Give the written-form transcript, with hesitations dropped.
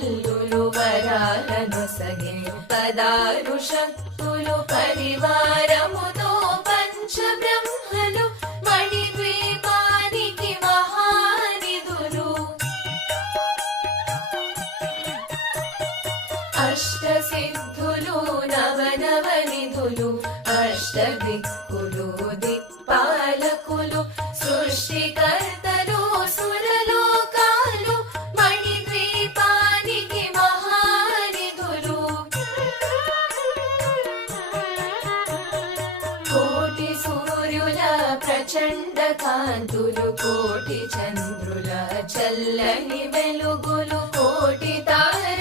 తల్లులు వరాలను సగే పదారు శక్తులు పరివారముతో పంచబ్రహ్మలు మణిద్వీపానికి మహానిధులు అష్టసిద్ధులు నవనవనిధులు అష్టదిక్కులు దిక్పాలకులు సృష్టికర్తలు సురలోకాలు మణిద్వీపానికి మహానిధులు కోటి సూర్యుల ప్రచండ కాంతులు కోటి చంద్రుల చల్లని వెలుగులు కోటి తార